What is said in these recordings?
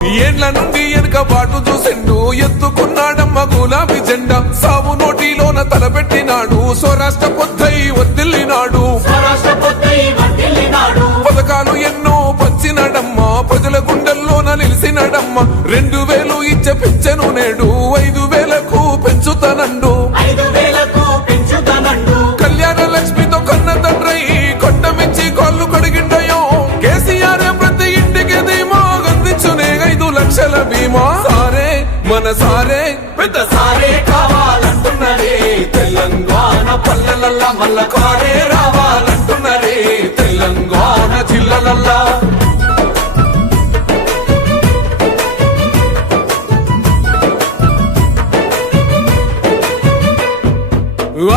ఏండ్ల నుండి వెనుక బాటు చూసిండు ఎత్తుకున్నాడమ్మ గులాబీ జెండా సావు నోటిలోన తలపెట్టినాడు స్వరాష్ట్ర పొద్దై వర్దిల్లినాడు పథకాలు ఎన్నో పంచినాడమ్మ ప్రజల గుండెల్లోన నిలిసినాడమ్మ 2000 ఇచ్చే పెంచెను నేడు 5000కు పెంచుతానండు కళ్యాణ లక్ష్మితో కన్న తండ్రై కొండమిచ్చి కాళ్ళు కడిగిండయో కేసీఆర్ ప్రతి ఇంటికి ధీమా అందించునే 5 లక్షల బీమా సారే మన సారే పెద్ద సారే కావాలంటున్నరే తెలంగాణ పల్లెలల్లా మల్ల కారే రావాలంటున్నరే తెలంగాణ జిల్లలల్లా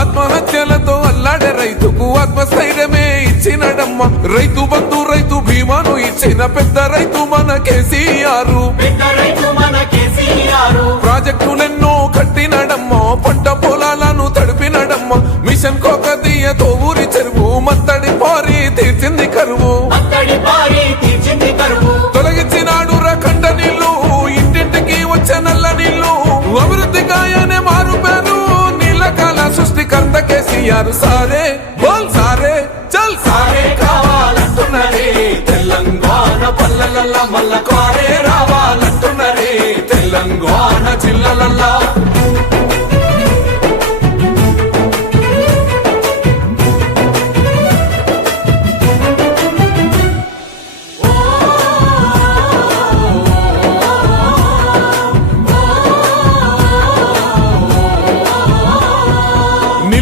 ఆత్మహత్యలతో అల్లాడే రైతుకు ఆత్మస్థైర్యమే ఇచ్చినడమ్మ రైతు బంధు రైతు బీమాను ఇచ్చిన పెద్ద రైతు మన కేసీఆర్ ప్రాజెక్టులెన్నో కట్టినడమ్మ పంట పొలాలను తడిపినడమ్మ మిషన్ కోకతీయతో ఊరి చెరువు మత్తడి పారి తీర్చింది కరువు తొలగించినాడు రకండ నీళ్లు ఇంటింటికి వచ్చే నల్ల నీళ్లు అభివృద్ధి గాయనే మారుపేరు నీళ్ళకాల సృష్టికర్త కేసీఆర్ సారే బోల్ సారే చల్ సారే కావాలంటున్నదే తెలంగాణ పల్లెలల్లా మల్ల